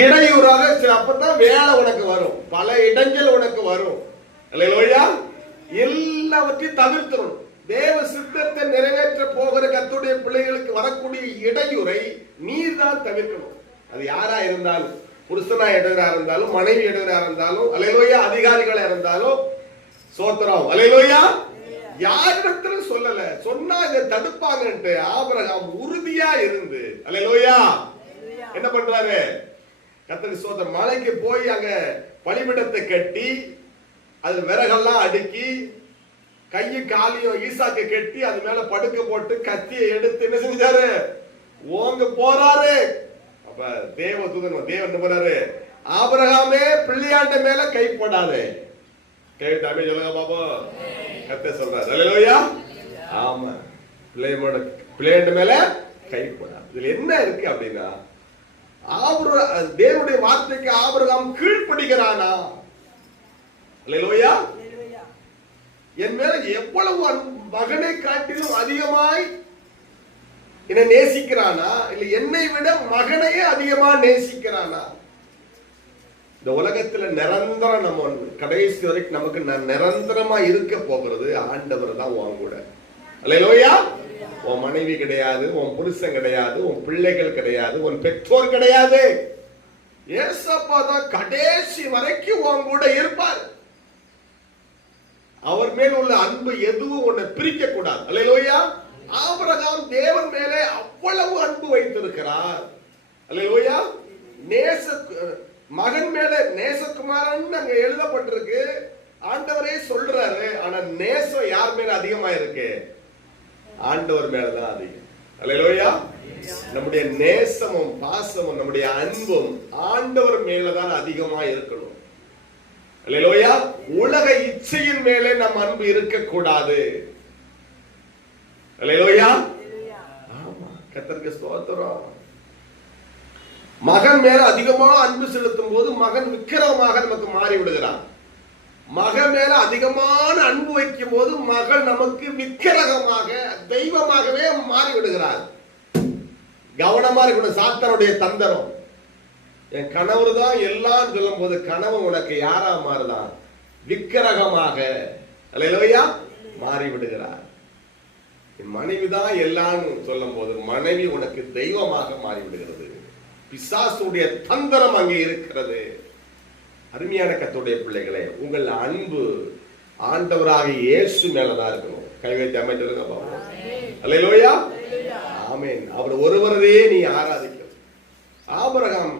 இடையூறாக அப்பதான் வேலை உனக்கு வரும், பல இடைஞ்சல் உனக்கு வரும். அல்லேலூயா. எல்லாவற்றையும் தவிர்த்தணும். தேவ சித்தத்தை நிறைவேற்ற போகிற கர்த்தருடைய பிள்ளைகளுக்கு வரக்கூடிய இடையூறை நீர் தான் தவிர்க்கணும். அது யாரா இருந்தாலும், புருஷனா இடையூறா இருந்தாலும், மனைவி இடையூறா இருந்தாலும், அல்லேலூயா, அதிகாரிகளா இருந்தாலும், சோத்திரம், அல்லேலூயா. யாரிடத்துல சொல்லல, சொன்னா இதை தடுப்பாங்கன்ட்டு ஆபிரகாம் உறுதியா இருந்து, அல்லேலூயா, என்ன பண்றாரு? கர்த்தருக்கு சோத்திரம். மலைக்கு போய் அங்க பலிபீடத்தை கட்டி அது விறகெல்லாம் அடுக்கி கையும் காலையும் ஈசாக்கு கட்டி அது மேல படுக்க போட்டு கத்தியை எடுத்து என்ன செஞ்சாரு? ஓங்க போறாரு. அப்ப தேவதூதன் தேவன் என்ன பண்றாரு? ஆபிரகாமே பிள்ளையாண்ட மேல கை போடாதே. கேட்டாமே சொல்லுங்க பாபா. கர்த்தர் சொல்றாரு. அல்லேலூயா. ஆமா, பிள்ளையாண்ட மேல கை போடாது. இதுல என்ன இருக்கு அப்படின்னா, தேவனுடைய வார்த்தைக்கு ஆபிரகாம் கீழ்ப்படிகிறானா? அல்லேலூயா. என் மேல எவ்வளவு மகனை காட்டிலும் அதிகமாய் என்ன நேசிக்கிறானா, இல்ல என்னை விட மகனையே அதிகமா நேசிக்கிறானா? இந்த உலகத்துல நிரந்தரம் நம்ம கடைசி வரைக்கும் நமக்கு நிரந்தரமா இருக்க போகிறது ஆண்டவர் தான் உன் கூட. அல்லேலூயா. உன் மனைவி கிடையாது, உன் புருஷன் கிடையாது, உன் பிள்ளைகள் கிடையாது, உன் பெற்றோர் கிடையாது. ஏசப்பா தான் கடைசி வரைக்கும் உன் கூட இருப்பார். அவர் மேல் உள்ள அன்பு எதுவும் உன்னை பிரிக்க கூடாது. அல்லேலூயா. ஆபிரகாம் தேவன் மேலே அவ்வளவு அன்பு வைத்திருக்கிறார். அல்லேலூயா. மகன் மேல நேசகுமாரன் அங்க எழுதப்பட்டிருக்கு, ஆண்டவரே சொல்றாரு. ஆனா நேசம் யார் மேல அதிகமா இருக்கு? ஆண்டவர் மேலதான் அதிகம். அல்லேலூயா. நம்முடைய நேசமும் பாசமும் நம்முடைய அன்பும் ஆண்டவர் மேலதான் அதிகமா இருக்கணும். அல்லேலூயா. உலக இச்சையின் மேலே நம் அன்பு இருக்க கூடாது. அல்லேலூயா. ஆமா, கர்த்தருக்கு ஸ்தோத்திரம். மகன் மேல அதிகமாக அன்பு செலுத்தும் போது மகன் விக்கிரமாக நமக்கு மாறி விடுகிறான். மகன் மேல அதிகமான அன்பு வைக்கும் போது மகள் நமக்கு விக்கிரகமாக தெய்வமாகவே மாறி விடுகிறார். கவனமா இருக்கணும். சாத்தானுடைய தந்திரம். என் கணவர் தான் எல்லாம் சொல்லும் போது கணவன் உனக்கு யாரா மாறுதான்? விக்கிரகமாக, அல்லேலூயா, மாறி விடுகிறார். என் மனைவிதான் எல்லாம் சொல்லும் போது மனைவி உனக்கு தெய்வமாக மாறி விடுகிறது. பிசாசுடைய தந்திரம் அங்கே இருக்கிறது. அருமையான கர்த்தருடைய பிள்ளைகளே, உங்கள் அன்பு ஆண்டவராக இயேசு மேலதான் இருக்கணும். கைவைத்து அமைச்சிருங்க பாப்போம். அல்லேலூயா. ஆமென். அவர் ஒருவரையே நீ ஆராதிக்கணும். ஆபிரகாம்